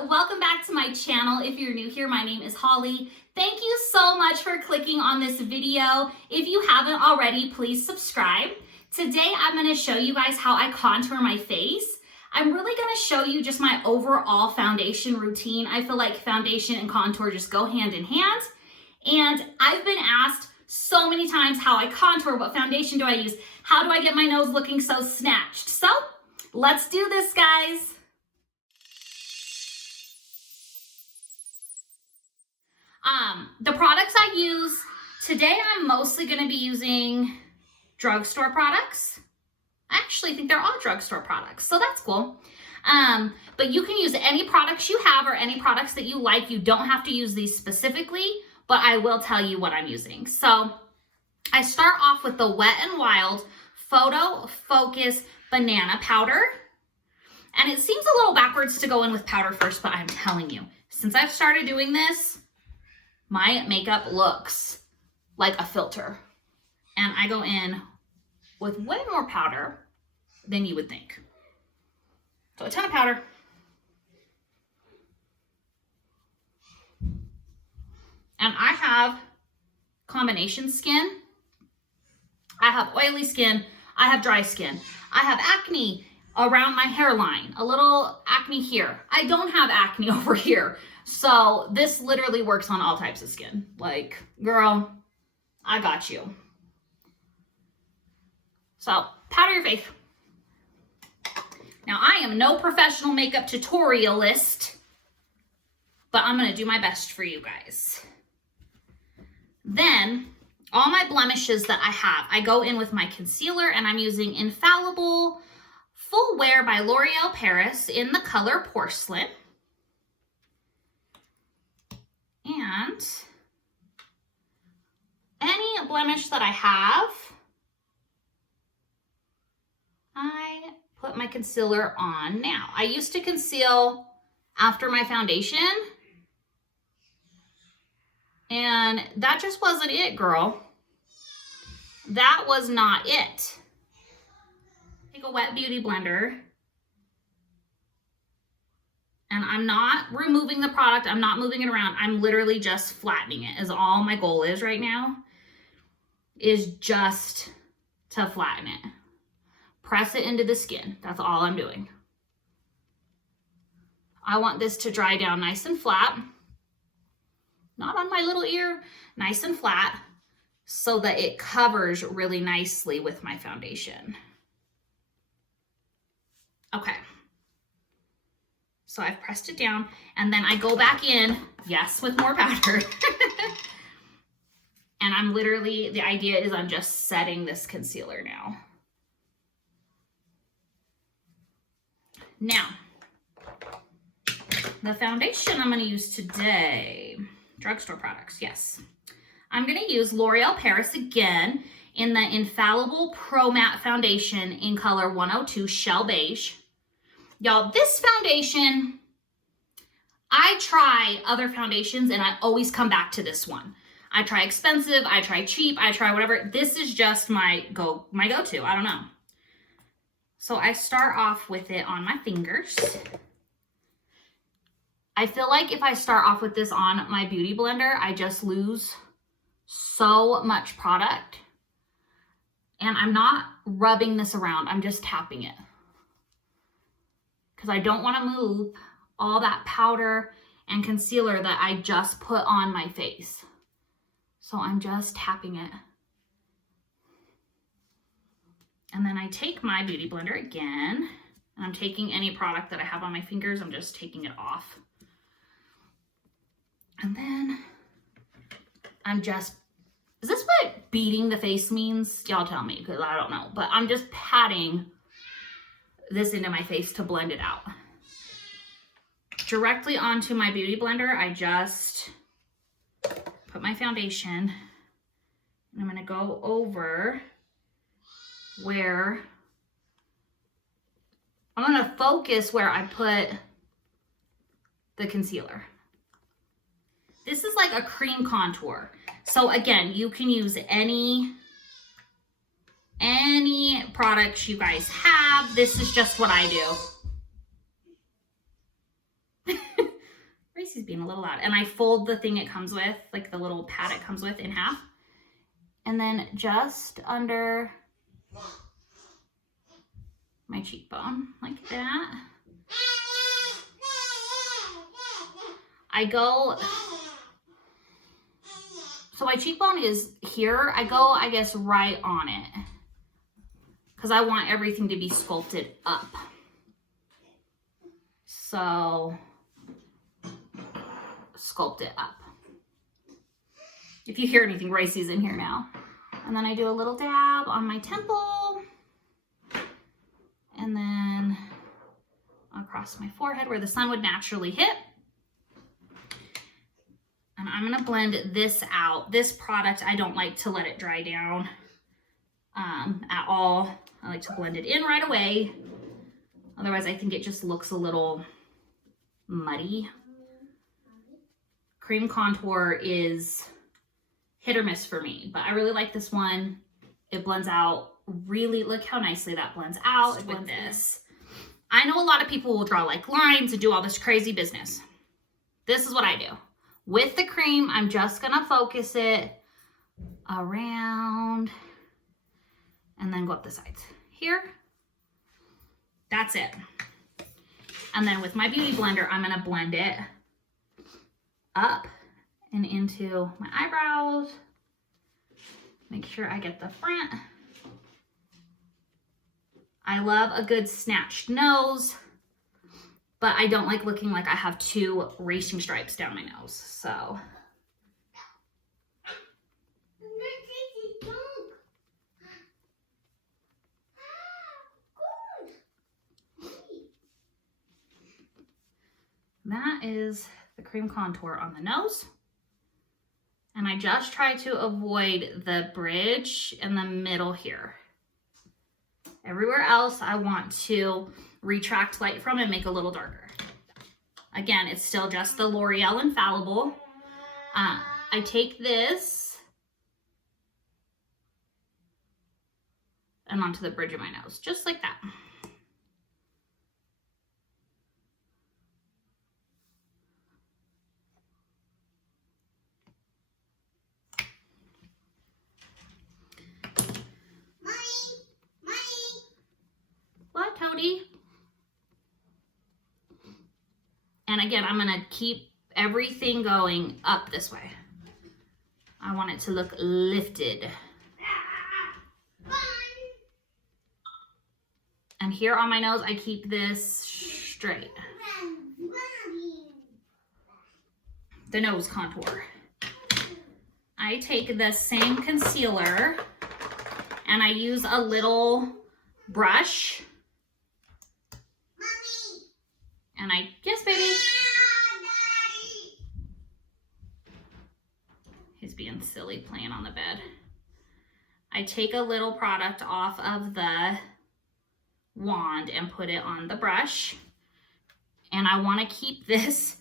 welcome back to my channel. If you're new here, my name is Holly. Thank you so much for clicking on this video. If you haven't already, please subscribe. Today I'm going to show you guys how I contour my face. I'm really going to show you just my overall foundation routine. I feel like foundation and contour just go hand in hand. And I've been asked so many times how I contour, what foundation do I use, how do I get my nose looking so snatched. So let's do this, guys. The products I use today, I'm mostly going to be using drugstore products. I actually think they're all drugstore products, so that's cool. But you can use any products you have or any products that you like. You don't have to use these specifically, but I will tell you what I'm using. So I start off with the Wet n Wild Photo Focus Banana Powder. And it seems a little backwards to go in with powder first, but I'm telling you, since I've started doing this, my makeup looks like a filter. And I go in with way more powder than you would think. So a ton of powder. And I have combination skin. I have oily skin. I have dry skin. I have acne around my hairline, a little acne here. I don't have acne over here. So this literally works on all types of skin. Like, girl, I got you. So powder your face. Now I am no professional makeup tutorialist, but I'm gonna do my best for you guys. Then all my blemishes that I have, I go in with my concealer, and I'm using Infallible Full Wear by L'Oreal Paris in the color Porcelain. And any blemish that I have, I put my concealer on now. I used to conceal after my foundation, and that just wasn't it, girl. That was not it. Take a wet beauty blender, and I'm not removing the product. I'm not moving it around. I'm literally just flattening it, is all my goal is right now, is just to flatten it. Press it into the skin. That's all I'm doing. I want this to dry down nice and flat. Not on my little ear, nice and flat, so that it covers really nicely with my foundation. Okay. So I've pressed it down, and then I go back in, yes, with more powder. And I'm literally, the idea is I'm just setting this concealer now. Now, the foundation I'm gonna use today, drugstore products, yes. I'm gonna use L'Oreal Paris again in the Infallible Pro Matte Foundation in color 102 Shell Beige. Y'all, this foundation, I try other foundations and I always come back to this one. I try expensive, I try cheap, I try whatever. This is just my go-to, I don't know. So I start off with it on my fingers. I feel like if I start off with this on my beauty blender, I just lose so much product. And I'm not rubbing this around, I'm just tapping it, because I don't want to move all that powder and concealer that I just put on my face. So I'm just tapping it. And then I take my beauty blender again, and I'm taking any product that I have on my fingers, I'm just taking it off. And then I'm just, is this what beating the face means? Y'all tell me, because I don't know. But I'm just patting this into my face to blend it out. Directly onto my beauty blender, I just put my foundation, and I'm gonna go over where, I'm gonna focus where I put the concealer. This is like a cream contour. So again, you can use any products you guys have. This is just what I do. Gracie's being a little loud. And I fold the thing it comes with, like the little pad it comes with, in half. And then just under my cheekbone, like that. I go, so my cheekbone is here. I go, I guess, right on it, because I want everything to be sculpted up. So sculpt it up. If you hear anything, Gracie's in here now. And then I do a little dab on my temple. And then across my forehead where the sun would naturally hit. And I'm gonna blend this out. This product, I don't like to let it dry down at all. I like to blend it in right away. Otherwise, I think it just looks a little muddy. Cream contour is hit or miss for me, but I really like this one. It blends out really, look how nicely that blends out with this. I know a lot of people will draw like lines and do all this crazy business. This is what I do. With the cream, I'm just gonna focus it around and then go up the sides. Here, that's it. And then with my beauty blender, I'm gonna blend it up and into my eyebrows. Make sure I get the front. I love a good snatched nose, but I don't like looking like I have 2 racing stripes down my nose, so. That is the cream contour on the nose. And I just try to avoid the bridge in the middle here. Everywhere else I want to retract light from and make a little darker. Again, it's still just the L'Oreal Infallible. I take this and onto the bridge of my nose, just like that. What, Toadie? And again, I'm gonna keep everything going up this way. I want it to look lifted. And here on my nose, I keep this straight. The nose contour. I take the same concealer and I use a little brush. And I, yes, baby. He's being silly playing on the bed. I take a little product off of the wand and put it on the brush. And I want to keep this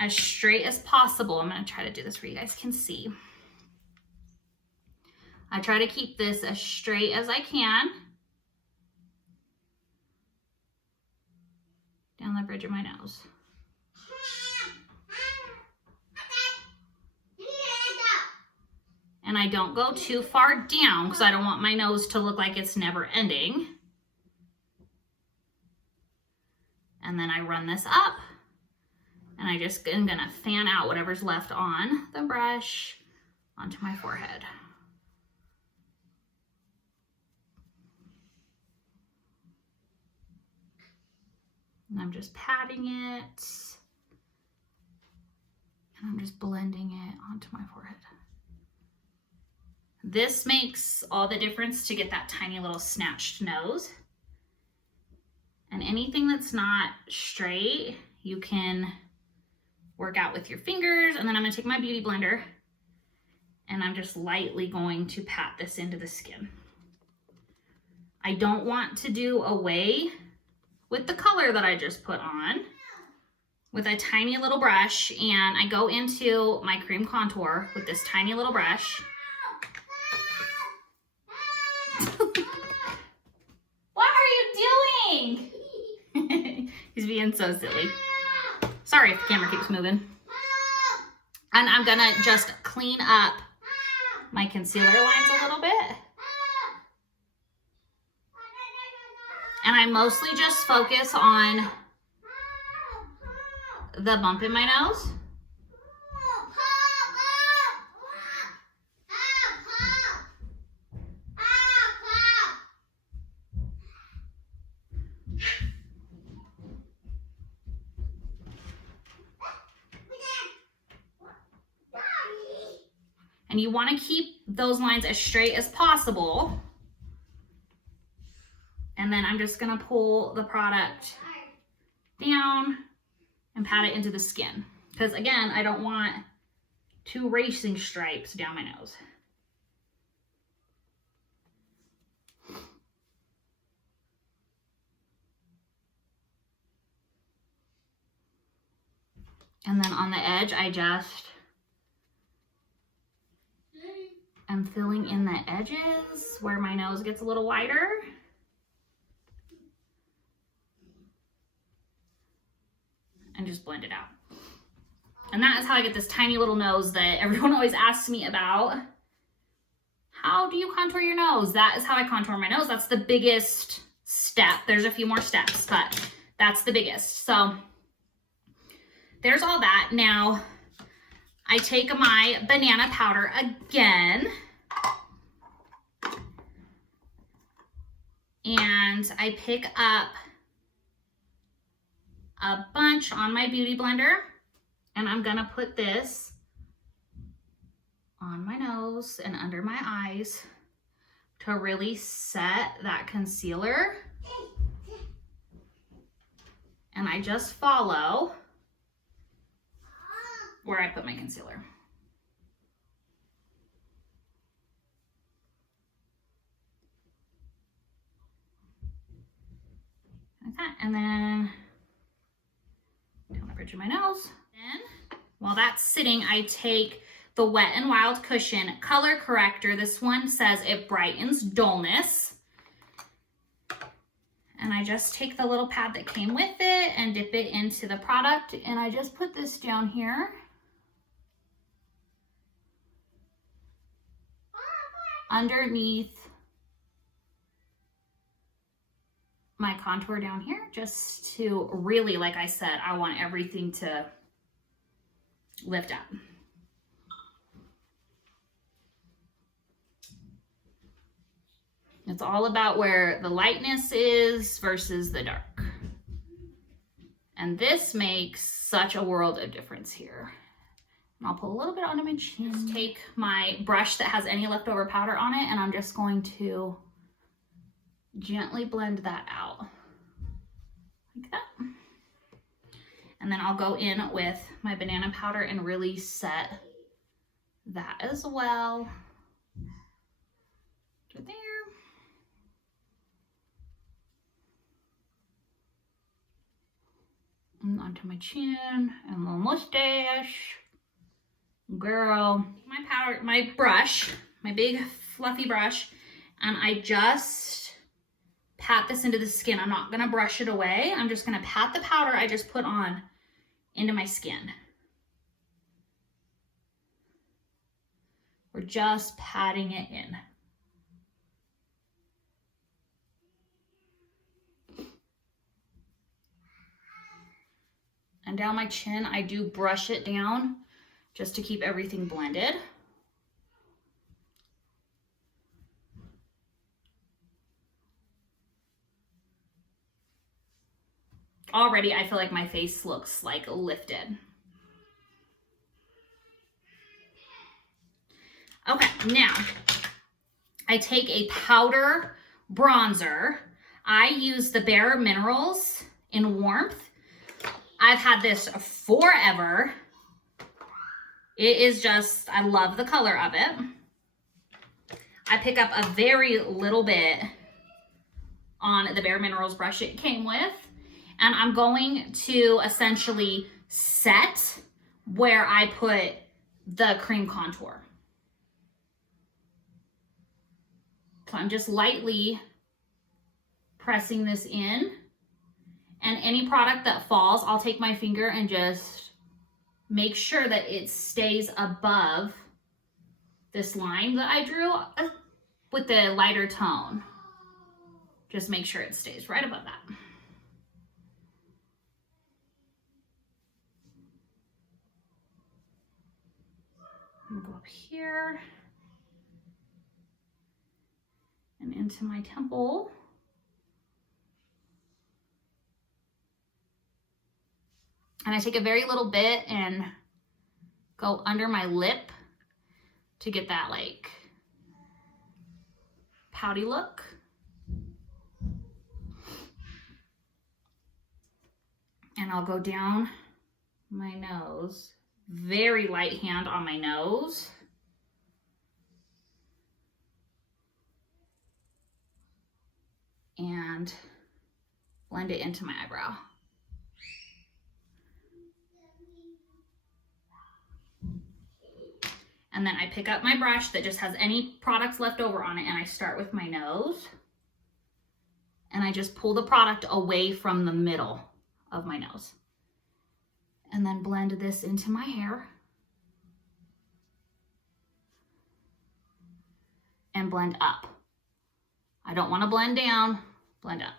as straight as possible. I'm going to try to do this where you guys can see. I try to keep this as straight as I can. Down the bridge of my nose. And I don't go too far down because I don't want my nose to look like it's never ending. And then I run this up and I just am gonna fan out whatever's left on the brush onto my forehead. And I'm just patting it. And I'm just blending it onto my forehead. This makes all the difference to get that tiny little snatched nose. And anything that's not straight, you can work out with your fingers. And then I'm gonna take my beauty blender and I'm just lightly going to pat this into the skin. I don't want to do away with the color that I just put on with a tiny little brush, and I go into my cream contour with this tiny little brush. What are you doing? He's being so silly. Sorry if the camera keeps moving. And I'm gonna just clean up my concealer lines a little bit. And I mostly just focus on the bump in my nose. And you want to keep those lines as straight as possible. And then I'm just going to pull the product down and pat it into the skin. Because again, I don't want 2 racing stripes down my nose. And then on the edge, I just am filling in the edges where my nose gets a little wider. And just blend it out. And that is how I get this tiny little nose that everyone always asks me about. How do you contour your nose? That is how I contour my nose. That's the biggest step. There's a few more steps, but that's the biggest. So there's all that. Now I take my banana powder again. And I pick up a bunch on my beauty blender, and I'm gonna put this on my nose and under my eyes to really set that concealer. And I just follow where I put my concealer. Like that, and then down the bridge of my nose. Then, while that's sitting, I take the Wet n Wild Cushion Color Corrector. This one says it brightens dullness. And I just take the little pad that came with it and dip it into the product. And I just put this down here. Underneath my contour down here, just to really, like I said, I want everything to lift up. It's all about where the lightness is versus the dark. And this makes such a world of difference here. And I'll put a little bit onto my chin. Just take my brush that has any leftover powder on it, and I'm just going to gently blend that out like that. And then I'll go in with my banana powder and really set that as well. Right there. And onto my chin and little mustache. Girl. My powder, my brush, my big fluffy brush, and I just pat this into the skin. I'm not gonna brush it away. I'm just gonna pat the powder I just put on into my skin. We're just patting it in. And down my chin, I do brush it down just to keep everything blended. Already, I feel like my face looks like lifted. Okay, now I take a powder bronzer. I use the Bare Minerals in Warmth. I've had this forever. It is just, I love the color of it. I pick up a very little bit on the Bare Minerals brush it came with. And I'm going to essentially set where I put the cream contour. So I'm just lightly pressing this in And any product that falls, I'll take my finger and just make sure that it stays above this line that I drew with the lighter tone. Just make sure it stays right above that. I'm gonna go up here and into my temple. And I take a very little bit and go under my lip to get that like pouty look. And I'll go down my nose, very light hand on my nose. And blend it into my eyebrow. And then I pick up my brush that just has any products left over on it, and I start with my nose. And I just pull the product away from the middle of my nose. And then blend this into my hair. And blend up. I don't want to blend down, blend up.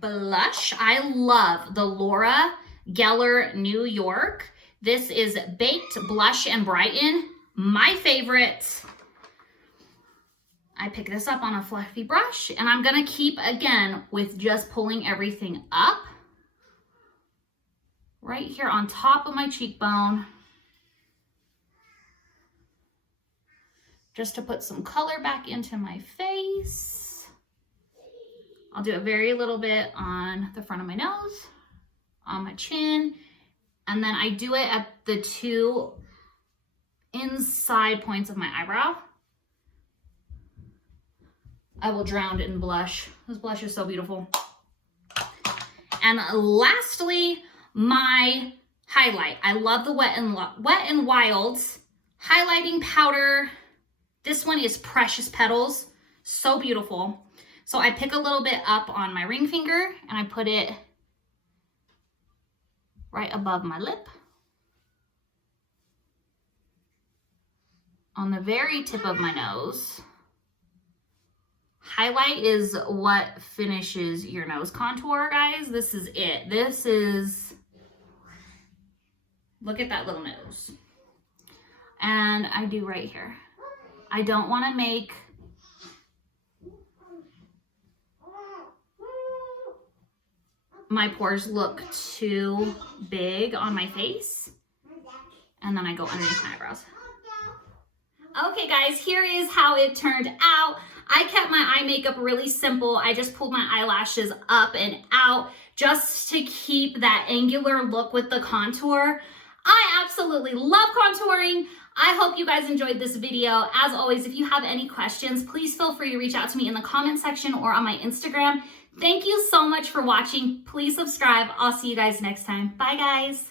Blush, I love the Laura Geller New York. This is Baked Blush and Brighten, my favorite. I pick this up on a fluffy brush, and I'm gonna keep, again, with just pulling everything up. Right here on top of my cheekbone. Just to put some color back into my face. I'll do a very little bit on the front of my nose, on my chin, and then I do it at the two inside points of my eyebrow. I will drown in blush. This blush is so beautiful. And lastly, my highlight. I love the Wet n Wild's highlighting powder. This one is Precious Petals. So beautiful. So I pick a little bit up on my ring finger and I put it right above my lip. On the very tip of my nose. Highlight is what finishes your nose contour, guys. This is it. This is, look at that little nose. And I do right here. I don't want to make my pores look too big on my face. And then I go underneath my eyebrows. Okay guys, here is how it turned out. I kept my eye makeup really simple. I just pulled my eyelashes up and out just to keep that angular look with the contour. I absolutely love contouring. I hope you guys enjoyed this video. As always, if you have any questions, please feel free to reach out to me in the comment section or on my Instagram. Thank you so much for watching. Please subscribe. I'll see you guys next time. Bye guys.